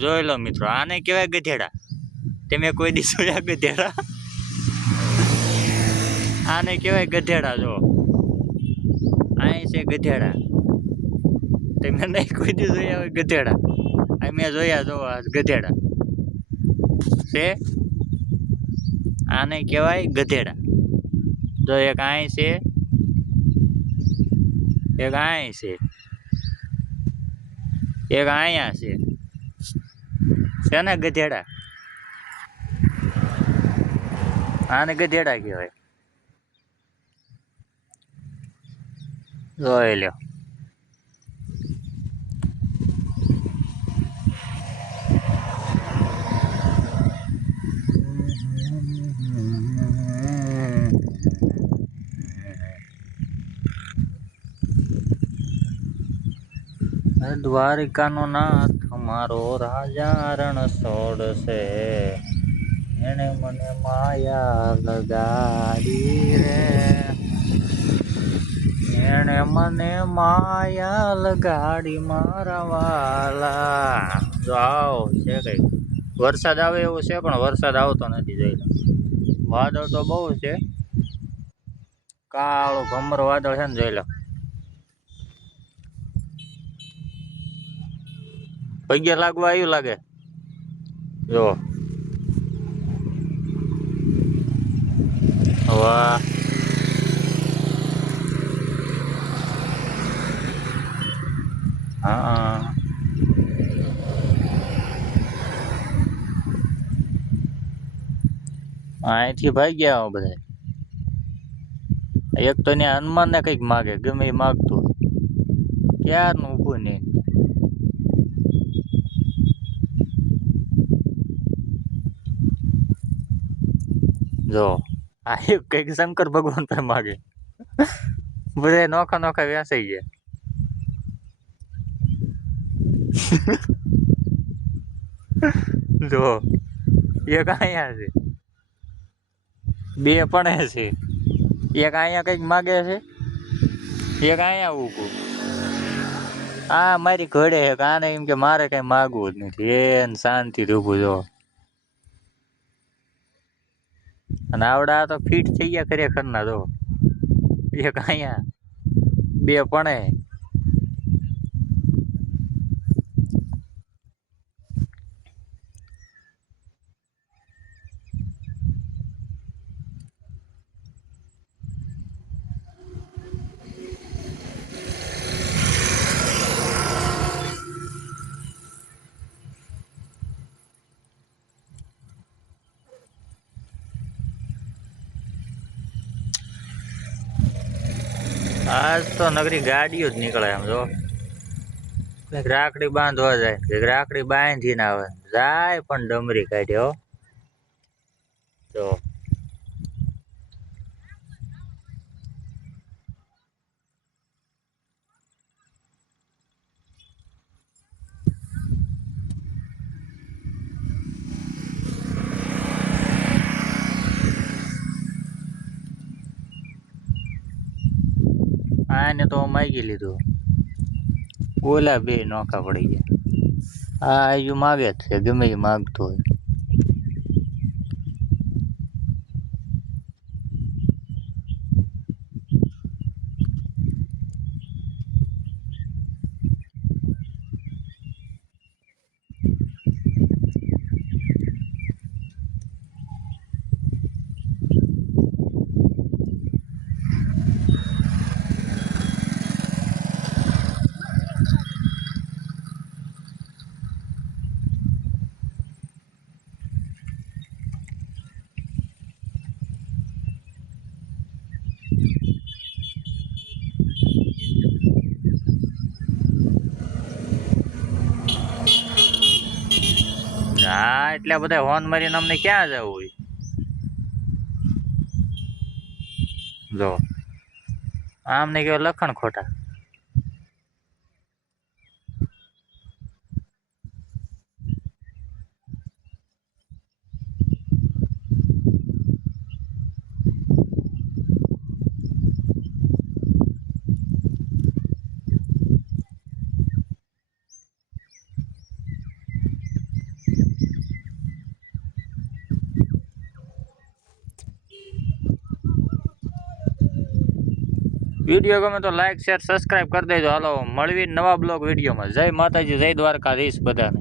જોઈ લો મિત્રો, આને કહેવાય ગધેડા. તમે કોઈ દી જોયા ગધેડા? આને કહેવાય ગધેડા. જો અહીં છે ગધેડા. તમે નહીં કોઈ દી જોયા હોય ગધેડા? અમે જોયા. જો આ ગધેડા છે. આને કહેવાય ગધેડા. જો એક અહીં છે, એક અહીં છે, એક અહીંયા છે ને ગધેડા. આને ગધેડા કહેવાય. જોઈ લ્યો. દ્વારિકાનો નાથ મારો રાજા રણ છોડશે, એને મને માયા લગાડી રે, એને મને માયા લગાડી મારા વાલા. જો આવો છે કઈક વરસાદ આવે એવું છે, પણ વરસાદ આવતો નથી. જોઈ લો, વાદળ તો બહુ છે, કાળું ભમર વાદળ છે ને. જોઈ લો, પગે લાગવા આવ્યું લાગે. જો વાહ, હા. અહીંથી ભાઈ ગયા હો બધા. એક તો ત્યાં હનુમાન ને કઈક માગે, ગમે એ માગતું ક્યારનું ઊભું નહીં. જો આ એક કઈક શંકર ભગવાન પર માગે. બધા નોખા નોખા વ્યાસાઈ ગયા. જો એક અહીંયા છે, બે પણ છે, એક અહીંયા કઈક માગે છે, એક અહીંયા ઊભું. આ મારી ઘોડે છે, આને એમ કે મારે કઈ માગવું જ નથી, એને શાંતિથી ઊભું. જો અને આવડા તો ફિટ થઈ ગયા ખરેખર ના. જો એક અહીંયા, બે પણ. આજ તો નગરી ગાડીઓ જ નીકળે. એમ જો રાખડી બાંધવા જાય, રાખડી બાંધીને આવે જાય, પણ ડમરી કાઢ્યો. જો આને તો માગી લીધું. ઓલા બે નોખા પડી ગયા. આ હજુ માગે જ છે, ગમે એ માગતો હોય. હા, એટલા બધા હોર્ન મારીને અમને ક્યાં જવું હોય? જો આમને કેવા લખણ ખોટા. વિડીયો ગમે તો લાઈક શેર સબસ્ક્રાઈબ કરી દેજો. હાલો મળવી નવા બ્લોગ વિડીયોમાં. જય માતાજી, જય દ્વારકાધીશ બધાને.